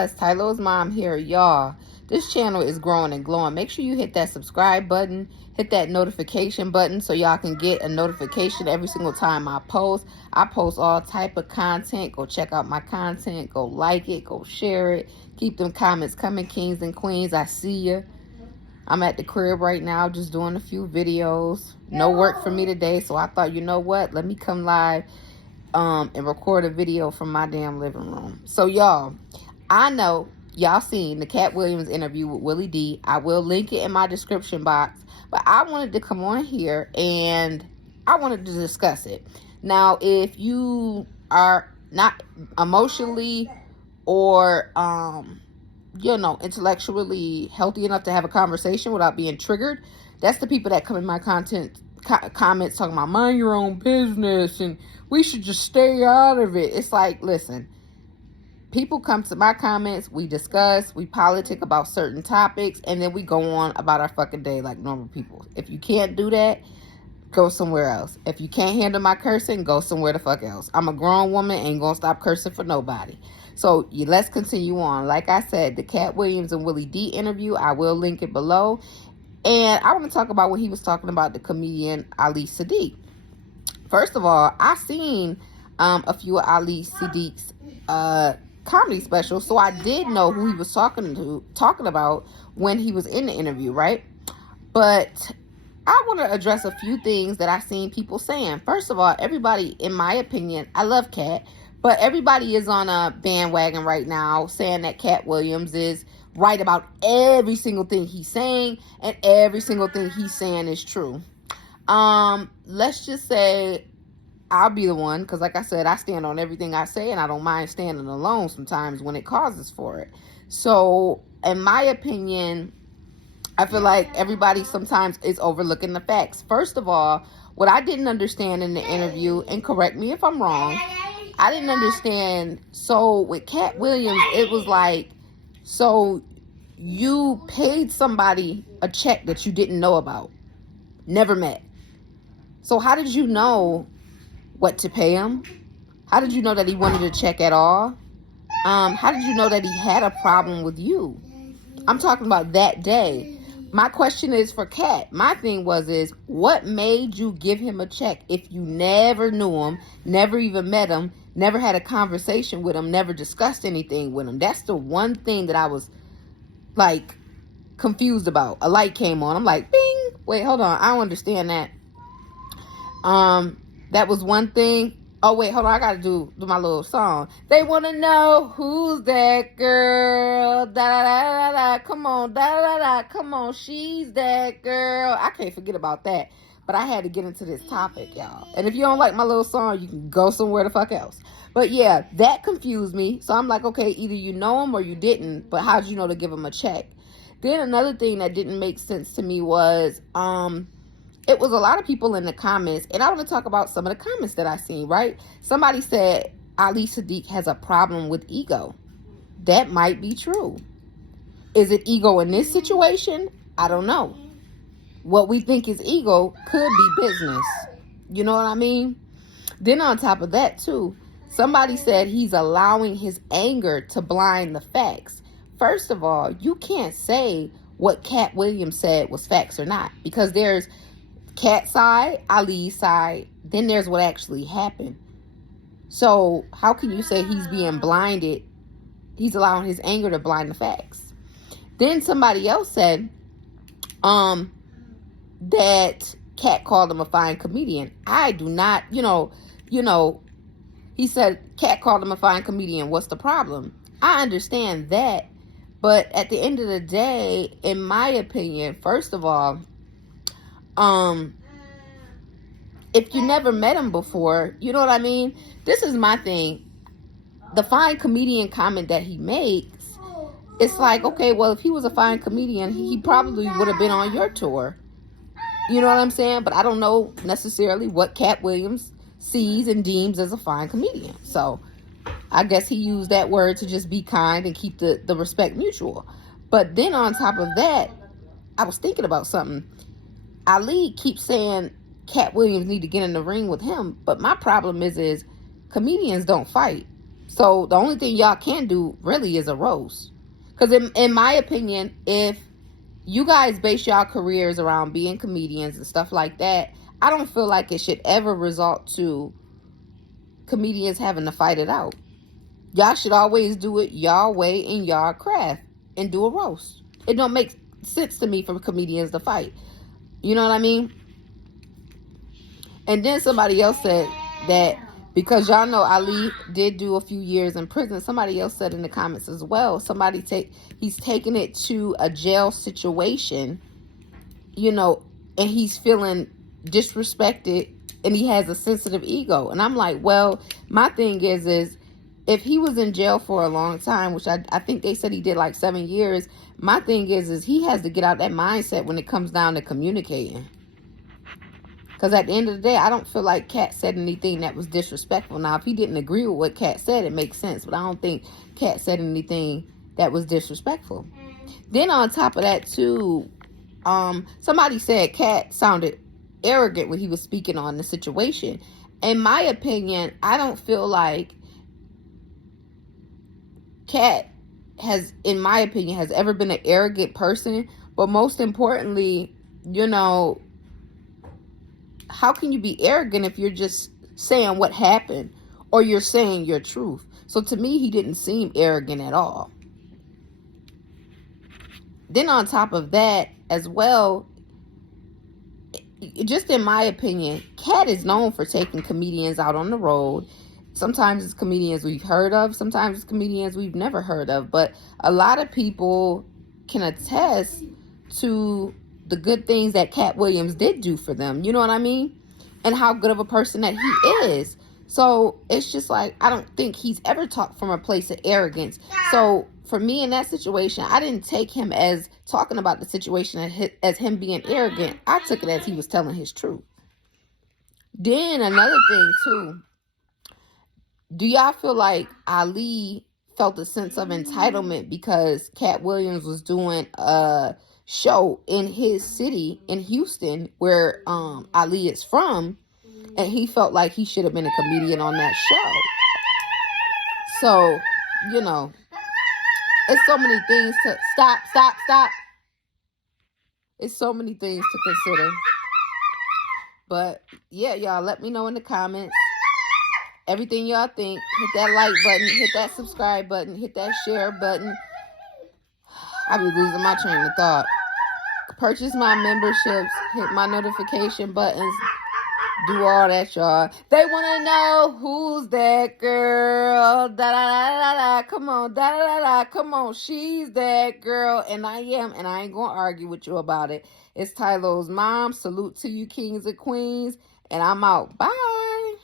guys, Tylo's mom here. Y'all, this channel is growing and glowing. Make sure you hit that subscribe button, hit that notification button so y'all can get a notification every single time I post. I post all type of content. Go check out my content. Go like it. Go share it. Keep them comments coming, kings and queens. I see you. I'm at the crib right now just doing a few videos. No work for me today, so I thought, you know what? Let me come live and record a video from my damn living room. So y'all, I know y'all seen the Katt Williams interview with Willie D. I will link it in my description box, but I wanted to come on here and I wanted to discuss it. Now, if you are not emotionally or intellectually healthy enough to have a conversation without being triggered, that's the people that come in my comments talking about mind your own business and we should just stay out of it. It's like, listen, people come to my comments, we discuss, we politic about certain topics, and then we go on about our fucking day like normal people. If you can't do that, go somewhere else. If you can't handle my cursing, go somewhere the fuck else. I'm a grown woman, ain't gonna stop cursing for nobody. So let's continue on. Like I said, the Katt Williams and Willie D interview, I will link it below. And I want to talk about what he was talking about, the comedian Ali Saddiq. First of all, I seen a few of Ali Saddiq's comedy specials, so I did know who he was talking about when he was in the interview, right? But I want to address a few things that I seen people saying. First of all, everybody, in my opinion, I love Katt, but everybody is on a bandwagon right now saying that Katt Williams is right about every single thing he's saying, and every single thing he's saying is true. Let's just say I'll be the one, because like I said, I stand on everything I say, and I don't mind standing alone sometimes when it causes for it. So, in my opinion, I feel like everybody sometimes is overlooking the facts. First of all, what I didn't understand in the interview, and correct me if I'm wrong, I didn't understand. So, with Katt Williams, it was like, so you paid somebody a check that you didn't know about, never met. So how did you know what to pay him? How did you know that he wanted a check at all? How did you know that he had a problem with you? I'm talking about that day. My question is for Katt. My thing is what made you give him a check if you never knew him, never even met him, never had a conversation with him, never discussed anything with him? That's the one thing that I was like confused about. A light came on. I'm like, bing. Wait, hold on. I don't understand that. That was one thing. Oh, wait, hold on. I got to do my little song. They want to know who's that girl. Da, da, da, da, da. Come on. Da, da, da. Come on. She's that girl. I can't forget about that. But I had to get into this topic, y'all. And if you don't like my little song, you can go somewhere the fuck else. But yeah, that confused me. So I'm like, okay, either you know him or you didn't. But how did you know to give him a check? Then another thing that didn't make sense to me was, it was a lot of people in the comments, and I want to talk about some of the comments that I seen, right? Somebody said Ali Saddiq has a problem with ego. That might be true. Is it ego in this situation? I don't know. What we think is ego could be business. You know what I mean? Then on top of that, too, somebody said he's allowing his anger to blind the facts. First of all, you can't say what Katt Williams said was facts or not, because there's Katt's side, Ali's side, then there's what actually happened. So how can you say he's being blinded? He's allowing his anger to blind the facts. Then somebody else said that Katt called him a fine comedian. I do not, he said Katt called him a fine comedian. What's the problem? I understand that. But at the end of the day, in my opinion, first of all, if you never met him before, you know what I mean? This is my thing. The fine comedian comment that he makes, it's like, okay, well, if he was a fine comedian, he probably would have been on your tour. You know what I'm saying? But I don't know necessarily what Katt Williams sees and deems as a fine comedian. So I guess he used that word to just be kind and keep the respect mutual. But then on top of that, I was thinking about something. Ali keeps saying Katt Williams need to get in the ring with him, but my problem is comedians don't fight. So the only thing y'all can do really is a roast. Because in my opinion, if you guys base y'all careers around being comedians and stuff like that, I don't feel like it should ever result to comedians having to fight it out. Y'all should always do it y'all way in y'all craft and do a roast. It don't make sense to me for comedians to fight. You know what I mean? And then somebody else said that because y'all know Ali did do a few years in prison. Somebody else said in the comments as well. He's taking it to a jail situation, you know, and he's feeling disrespected and he has a sensitive ego. And I'm like, well, my thing is if he was in jail for a long time, which I think they said he did like 7 years, my thing is he has to get out that mindset when it comes down to communicating. Because at the end of the day, I don't feel like Katt said anything that was disrespectful. Now, if he didn't agree with what Katt said, it makes sense. But I don't think Katt said anything that was disrespectful. Then on top of that, too, somebody said Katt sounded arrogant when he was speaking on the situation. In my opinion, I don't feel like Katt has ever been an arrogant person. But most importantly, you know, how can you be arrogant if you're just saying what happened or you're saying your truth? So to me, he didn't seem arrogant at all. Then on top of that as well, just in my opinion, Katt is known for taking comedians out on the road. Sometimes it's comedians we've heard of. Sometimes it's comedians we've never heard of. But a lot of people can attest to the good things that Katt Williams did do for them. You know what I mean? And how good of a person that he is. So it's just like, I don't think he's ever talked from a place of arrogance. So for me in that situation, I didn't take him as talking about the situation as him being arrogant. I took it as he was telling his truth. Then another thing too, do y'all feel like Ali felt a sense of entitlement because Katt Williams was doing a show in his city in Houston where Ali is from, and he felt like he should have been a comedian on that show? So, you know, it's so many things to stop. It's so many things to consider. But yeah, y'all, let me know in the comments everything y'all think. Hit that like button, hit that subscribe button, hit that share button. I be losing my train of thought. Purchase my memberships, hit my notification buttons, do all that, y'all. They want to know who's that girl. Da da da da da. Come on, da da da da. Come on, she's that girl, and I am, and I ain't gonna argue with you about it. It's Tylo's mom. Salute to you, kings and queens, and I'm out. Bye.